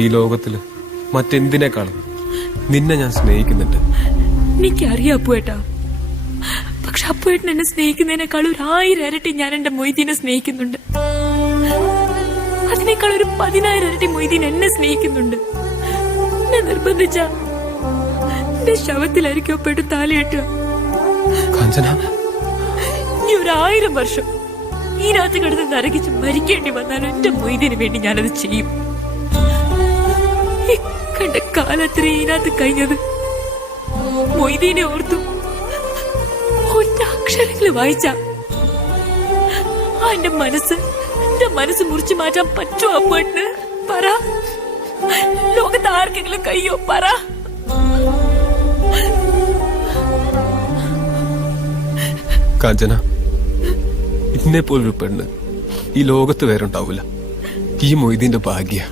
ഈ ലോകത്തില് മറ്റെന്തിനേക്കാളും നിന്നെ ഞാൻ സ്നേഹിക്കുന്നുണ്ട്. എനിക്കറിയാം അപ്പുവേട്ടാ. പക്ഷെ അപ്പുവേട്ടൻ എന്നെ സ്നേഹിക്കുന്നതിനേക്കാൾ 1000 ഇരട്ടി ഞാൻ എന്റെ മൊയ്തീനെ സ്നേഹിക്കുന്നുണ്ട്. അതിനേക്കാൾ 10,000 ഇരട്ടി മൊയ്തീൻ എന്നെ സ്നേഹിക്കുന്നുണ്ട്. എന്നെ നിർബന്ധിച്ച എന്റെ ശവത്തിലായിരിക്കും അപ്പുവേട്ടൻ താലിയിട്ടുക. കാഞ്ചന, ഇനി 1000 വർഷം ഈ രാത്രി കിടന്ന് നരകിച്ച് മരിക്കേണ്ടി വന്നാലും എന്റെ മൊയ്തീന് വേണ്ടി ഞാനത് ചെയ്യും. ഈ കണ്ട കാലത്ര ഇതിനകത്ത് കഴിഞ്ഞത് മൊയ്തീനെ ഓർത്തു ഒറ്റ അക്ഷരങ്ങള് വായിച്ച എന്റെ മനസ്സ് മുറിച്ചു മാറ്റാൻ പറ്റുമോ അപ്പുവേട്ടന്? പറ. ലോകത്ത് ആർക്കെങ്കിലും കയ്യോ? പറ. കാഞ്ചന, ഇന്നെ പോലൊരു പെണ്ണ് ഈ ലോകത്ത് വേറെ ഉണ്ടാവൂല. ഈ മൊയ്തീന്റെ ഭാഗ്യ.